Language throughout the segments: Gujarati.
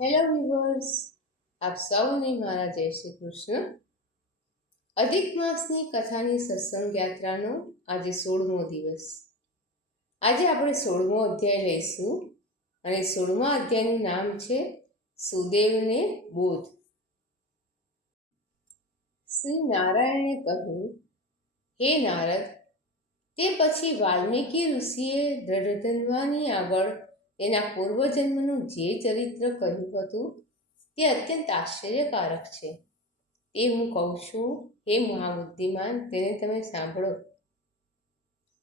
હેલો વ્યુઅર્સ, આપ સૌને મારા જય શ્રી કૃષ્ણ. અધિક માસની કથાની સત્સંગ યાત્રાનો આજે 16મો દિવસ. આજે આપણે 16મો અધ્યાય લઈશું અને 16મા અધ્યાયનું નામ છે સુદેવને બોધ. શ્રી નારાયણે કહ્યું, હે નારદ, તે પછી વાલ્મીકી ઋષિએ દ્રઢધન્વાની આગળ તેના પૂર્વજન્મનું જે ચરિત્ર કહ્યું હતું તે અત્યંત આશ્ચર્યકારક છે. તે હું કહું છું, હે મહાબુદ્ધિમાન, તેને તમે સાંભળો.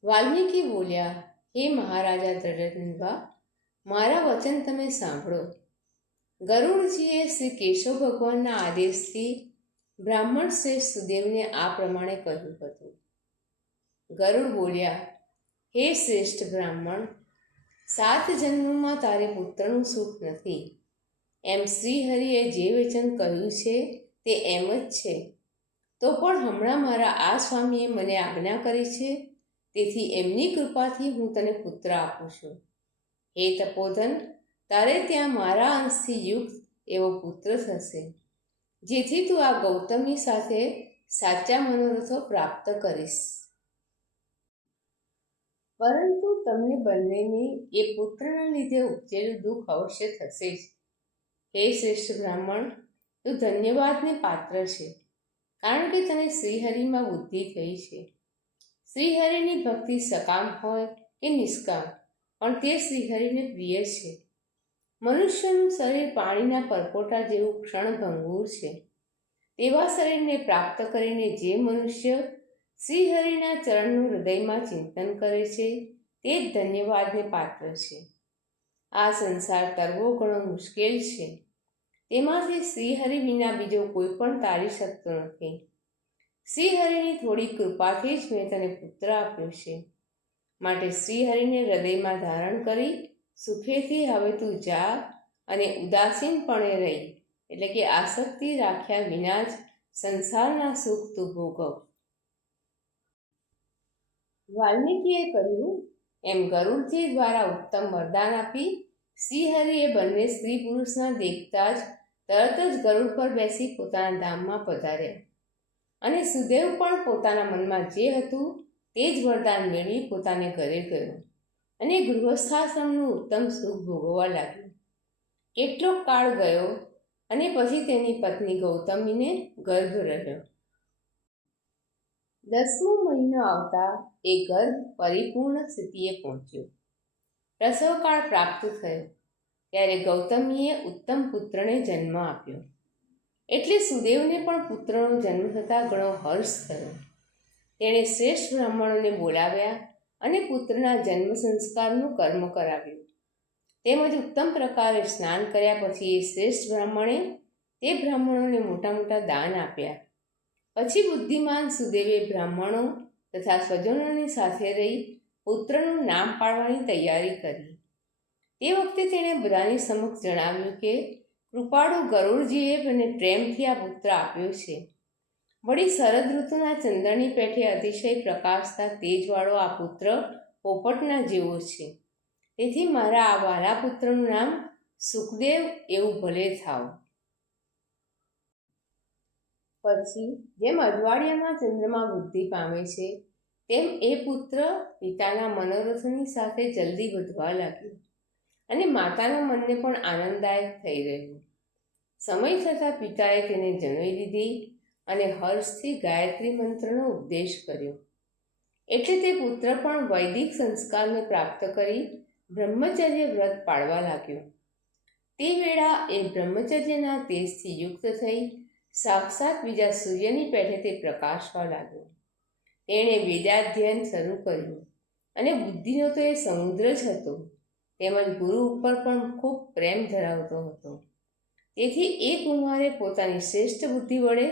વાલ્મીકી બોલ્યા, હે મહારાજા દ્રઢધન્વા, મારા વચન તમે સાંભળો. ગરુડજીએ શ્રી કેશવ ભગવાનના આદેશથી બ્રાહ્મણ શ્રેષ્ઠ સુદેવને આ પ્રમાણે કહ્યું હતું. ગરુડ બોલ્યા, હે શ્રેષ્ઠ બ્રાહ્મણ, 7 જન્મમાં તારે પુત્રનું સુખ નથી. એમ શ્રીહરિએ જે વચન કહ્યું છે તે એમ જ છે. તો પણ હમણાં મારા આ સ્વામીએ મને આજ્ઞા કરી છે, તેથી એમની કૃપાથી હું તને પુત્ર આપું છું. હે તપોધન, તારે ત્યાં મારા અંશથી યુક્ત એવો પુત્ર થશે, જેથી તું આ ગૌતમી સાથે સાચા મનોરથો પ્રાપ્ત કરીશ. પરંતુ તમને બંનેને એ પુત્રના લીધે ઉપજેલું દુઃખ અવશ્ય થશે જ. હે શ્રેષ્ઠ બ્રાહ્મણ, તું ધન્યવાદને પાત્ર છે, કારણ કે તને શ્રીહરિમાં બુદ્ધિ થઈ છે. શ્રીહરિની ભક્તિ સકામ હોય કે નિષ્કામ, પણ તે શ્રીહરિને પ્રિય છે. મનુષ્યનું શરીર પાણીના પરપોટા જેવું ક્ષણભંગુર છે. તેવા શરીરને પ્રાપ્ત કરીને જે મનુષ્ય શ્રીહરિના ચરણનું હૃદયમાં ચિંતન કરે છે તે જ ધન્યવાદને પાત્ર છે. આ સંસાર તરવો ઘણો મુશ્કેલ છે. તેમાંથી શ્રીહરિ વિના બીજો કોઈ પણ તારી શકતો નથી. શ્રીહરિની થોડી કૃપાથી જ મેં તને પુત્ર આપ્યો છે. માટે શ્રીહરિને હૃદયમાં ધારણ કરી સુખેથી હવે તું જા અને ઉદાસીનપણે રહી, એટલે કે આસક્તિ રાખ્યા વિના જ સંસારના સુખ તું ભોગવ. વાલ્મીકીએ કહ્યું એમ ગરુડજી દ્વારા ઉત્તમ વરદાન આપી શ્રીહરિએ બંને સ્ત્રી પુરુષના દેખતા જ તરત જ ગરુડ પર બેસી પોતાના ધામમાં પધાર્યા. અને સુદેવ પણ પોતાના મનમાં જે હતું તે જ વરદાન મેળવી પોતાને ઘરે ગયો અને ગૃહસ્થાશ્રમનું ઉત્તમ સુખ ભોગવવા લાગ્યો. કેટલોક કાળ ગયો અને પછી તેની પત્ની ગૌતમીને ગર્ભ રહ્યો. 10મો મહિનો આવતા એ ગર્ભ પરિપૂર્ણ સ્થિતિએ પહોંચ્યો. પ્રસવકાળ પ્રાપ્ત થયો ત્યારે ગૌતમીએ ઉત્તમ પુત્રને જન્મ આપ્યો. એટલે સુદેવને પણ પુત્રનો જન્મ થતાં ઘણો હર્ષ થયો. તેણે શ્રેષ્ઠ બ્રાહ્મણોને બોલાવ્યા અને પુત્રના જન્મ સંસ્કારનું કર્મ કરાવ્યું. તેમજ ઉત્તમ પ્રકારે સ્નાન કર્યા પછી એ શ્રેષ્ઠ બ્રાહ્મણે તે બ્રાહ્મણોને મોટા મોટા દાન આપ્યા. પછી બુદ્ધિમાન સુદેવે બ્રાહ્મણો તથા સ્વજનોની સાથે રહી પુત્રનું નામ પાડવાની તૈયારી કરી. તે વખતે તેણે બધાની સમક્ષ જણાવ્યું કે કૃપાળુ ગરુડજીએ મને પ્રેમથી આ પુત્ર આપ્યો છે. વળી શરદ ઋતુના ચંદ્રની પેઠે અતિશય પ્રકાશતા તેજવાળો આ પુત્ર પોપટના જેવો છે. તેથી મારા આ વાલા પુત્રનું નામ સુખદેવ એવું ભલે થાવ. પછી જેમ અજવાળિયામાં ચંદ્રમાં વૃદ્ધિ પામે છે તેમ એ પુત્ર પિતાના મનોરથની સાથે જલ્દી વધવા લાગ્યો અને માતાના મનને પણ આનંદદાયક થઈ રહ્યું. સમય થતાં પિતાએ તેને જણાવી દીધી અને હર્ષથી ગાયત્રી મંત્રનો ઉપદેશ કર્યો. એટલે તે પુત્ર પણ વૈદિક સંસ્કારને પ્રાપ્ત કરી બ્રહ્મચર્ય વ્રત પાળવા લાગ્યો. તે વેળા એ બ્રહ્મચર્યના તેજથી યુક્ત થઈ સાક્ષાત બીજા સૂર્યની પેઠે તે પ્રકાશવા લાગ્યો. તેણે વેદાધ્યયન શરૂ કર્યું અને બુદ્ધિનો તો એ સમુદ્ર જ હતો. તેમજ ગુરુ ઉપર પણ ખૂબ પ્રેમ ધરાવતો હતો. તેથી એ કુમારે પોતાની શ્રેષ્ઠ બુદ્ધિ વડે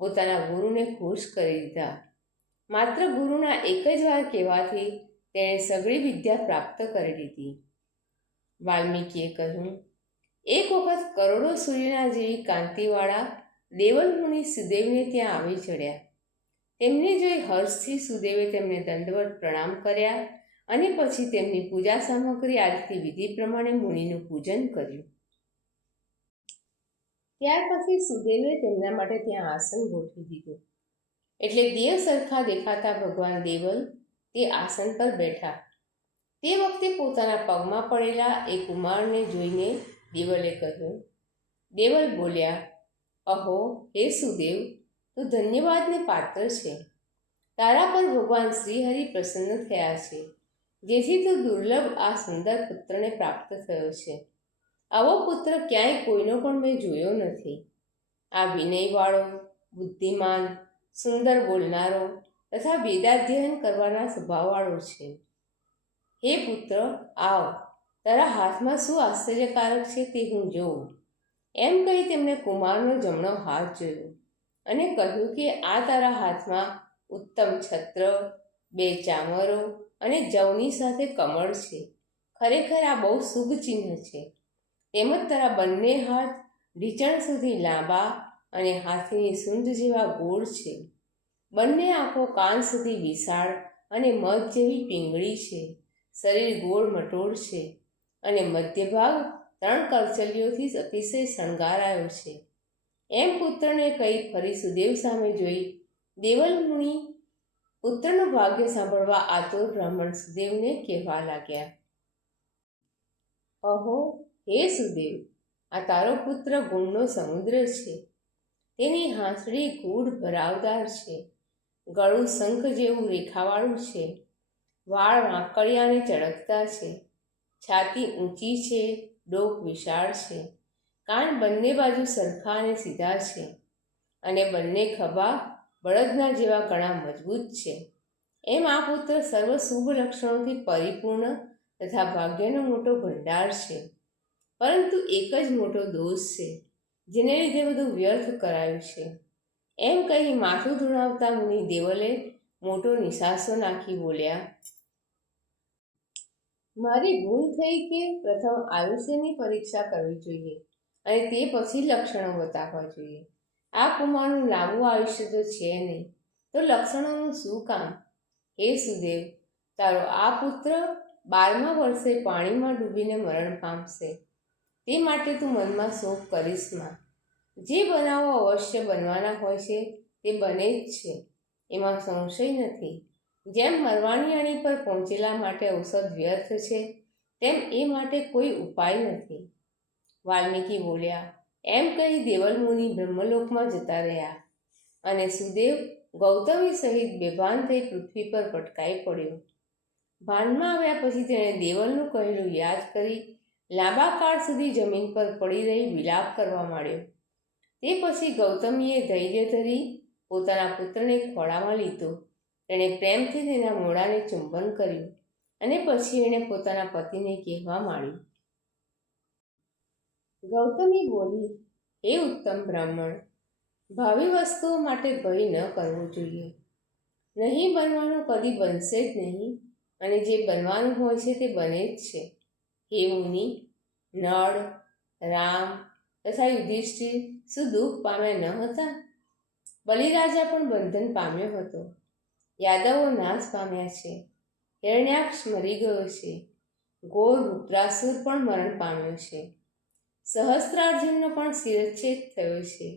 પોતાના ગુરુને ખુશ કરી દીધા. માત્ર ગુરુના એક જ વાર કહેવાથી તેણે સઘળી વિદ્યા પ્રાપ્ત કરી લીધી. વાલ્મીકીએ કહ્યું, એક વખત કરોડો સૂર્યના જેવી કાંતિવાળા દેવલમુનિ સુદેવને ત્યાં આવી ચડ્યા. તેમને જોઈ હર્ષથી સુદેવે તેમને દંડવત પ્રણામ કર્યા અને પછી તેમની પૂજા સામગ્રી આદિથી વિધિ પ્રમાણે મુનિનું પૂજન કર્યું. ત્યાર પછી સુદેવે તેમના માટે ત્યાં આસન ગોઠવી દીધું. એટલે દેવ સરખા દેખાતા ભગવાન દેવલ તે આસન પર બેઠા. તે વખતે પોતાના પગમાં પડેલા એ કુમારને જોઈને દેવલે કહ્યું. દેવલ બોલ્યા, અહો હે સુદેવ, તું ધન્યવાદને પાત્ર છે. તારા પર ભગવાન શ્રીહરિ પ્રસન્ન થયા છે, જેથી તું દુર્લભ આ સુંદર પુત્રને પ્રાપ્ત થયો છે. આવો પુત્ર ક્યાંય કોઈનો પણ મેં જોયો નથી. આ વિનયવાળો, બુદ્ધિમાન, સુંદર બોલનારો તથા વેદાધ્યયન કરવાના સ્વભાવવાળો છે. હે પુત્ર, આવ, તારા હાથમાં શું આશ્ચર્યકારક છે તે હું જોઉં. એમ કહી તેમણે કુમારનો જમણો હાથ જોયો અને કહ્યું કે આ તારા હાથમાં ઉત્તમ છત્ર, 2 ચામરો અને જવની સાથે કમળ છે. ખરેખર આ બહુ શુભ ચિહ્ન છે. તેમજ તારા બંને હાથ ઢીંચણ સુધી લાંબા અને હાથીની સૂંઢ જેવા ગોળ છે. બંને આંખો કાન સુધી વિશાળ અને મધ જેવી પીંગળી છે. શરીર ગોળ મટોળ છે અને મધ્ય ભાગ 3 કરચલીઓથી અતિશય શણગારાયો છે. એમ પુત્રને કહી ફરી સુદેવ સામે જોઈ દેવલ મુનિ પુત્રનું ભાગ્ય સાંભળવા આતુર બ્રાહ્મણ સુદેવને કહેવા લાગ્યા. અહો હે સુદેવ, આ તારો પુત્ર ગુણનો સમુદ્ર છે. તેની હાંસળી ગૂઢ ભરાવદાર છે. ગળું શંખ જેવું રેખાવાળું છે. વાળ વાંકડિયા અને ચળકતા છે. છાતી ઊંચી છે, ડોક વિશાળ છે. કાન બંને બાજુ સરખા અને સીધા છે અને બંને ખભા બળદના જેવા ઘણા મજબૂત છે. એમ આ પુત્ર સર્વ શુભ લક્ષણોથી પરિપૂર્ણ તથા ભાગ્યનો મોટો ભંડાર છે. પરંતુ એક જ મોટો દોષ છે, જેને લીધે બધું વ્યર્થ કરાયું છે. એમ કહી માથું ધુણાવતા મુનિ દેવલે મોટો નિસાસો નાખી બોલ્યા, મારી ભૂલ થઈ કે પ્રથમ આયુષ્યની પરીક્ષા કરવી જોઈએ અને તે પછી લક્ષણો બતાવવા જોઈએ. આ કુમારનું લાંબુ આયુષ્ય તો છે નહીં, તો લક્ષણોનું શું કામ? હે સુદેવ, તારો આ પુત્ર 12મા વર્ષે પાણીમાં ડૂબીને મરણ પામશે. તે માટે તું મનમાં શોક કરીશ માં. જે બનાવો અવશ્ય બનવાના હોય છે તે બને જ છે, એમાં સંશય નથી. જેમ મરવાની અણી પર પહોંચેલા માટે ઔષધ વ્યર્થ છે, તેમ એ માટે કોઈ ઉપાય નથી. વાલ્મીકી બોલ્યા. એમ કહી દેવલ મુનિ બ્રહ્મલોકમાં જતા રહ્યા અને સુદેવ ગૌતમી સહિત બેભાન થઈ પૃથ્વી પર પટકાઈ પડ્યો. ભાનમાં આવ્યા પછી તેણે દેવલનું કહેલું યાદ કરી લાંબા કાળ સુધી જમીન પર પડી રહી વિલાપ કરવા માંડ્યો. તે પછી ગૌતમીએ ધૈર્ય ધરી પોતાના પુત્રને ખોળામાં લીધો. તેણે પ્રેમથી તેના મોઢાને ચુંબન કર્યું અને પછી એણે પોતાના પતિને કહેવા માંડ્યું. ગૌતમી બોલી, હે ઉત્તમ બ્રાહ્મણ, ભાવિ વસ્તુઓ માટે ભય ન કરવો જોઈએ. નહીં બનવાનું કદી બનશે જ નહીં, અને જે બનવાનું હોય છે તે બને જ છે. હે મુનિ, નળ, રામ તથા યુધિષ્ઠિર શું દુઃખ પામ્યા ન હતા? બલિરાજા પણ બંધન પામ્યો હતો. યાદવો નાશ પામ્યા છે. હિરણ્યાક્ષ મરી ગયો છે. ઘોર વૃત્રાસુર પણ મરણ પામ્યો છે. સહસ્ત્રાર્જુનનો પણ શિરચ્છેદ થયો છે.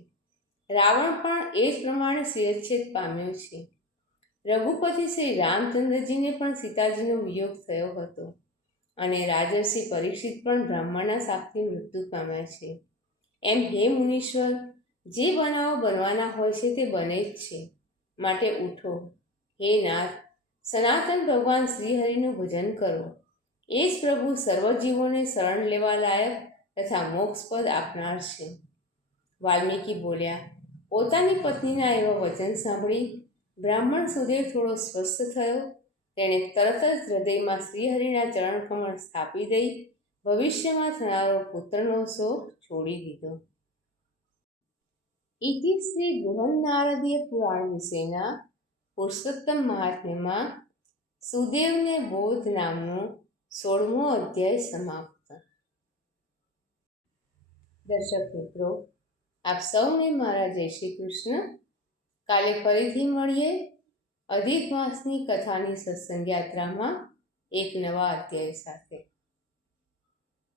રાવણ પણ એ જ પ્રમાણે શિરચ્છેદ પામ્યો છે. રઘુપતિ શ્રી રામચંદ્રજીને પણ સીતાજીનો વિયોગ થયો હતો અને રાજર્ષિ પરીક્ષિત પણ બ્રાહ્મણના શાપથી મૃત્યુ પામ્યા છે. એમ હે મુનીશ્વર, જે બનાવો બનવાના હોય છે તે બને જ છે. માટે ઉઠો. હે નાથ, સનાતન ભગવાન શ્રીહરિનું ભજન કરો. એ જ પ્રભુ સર્વજીવોને શરણ લેવા લાયક તથા મોક્ષપદ આપનાર છે. વાલ્મીકી બોલ્યા. પોતાની પત્નીના એવા વચન સાંભળી બ્રાહ્મણ સુદેવ થોડો સ્વસ્થ થયો. તેણે તરત જ હૃદયમાં શ્રીહરિના ચરણકમળ સ્થાપી દઈ ભવિષ્યમાં થનારો પુત્રનો શોક છોડી દીધો. ઇતિ શ્રી બૃહન્નારદીય પુરાણ વિશેના પુરુષોત્તમ મહાત્મ્યમાં સુદેવને બોધ નામનો 16મો અધ્યાય સમાપ્ત. દર્શક મિત્રો, આપ સૌને મારા જય શ્રી કૃષ્ણ. કાલે ફરીથી મળીએ અધિક માસની કથાની સત્સંગ યાત્રામાં એક નવા અધ્યાય સાથે.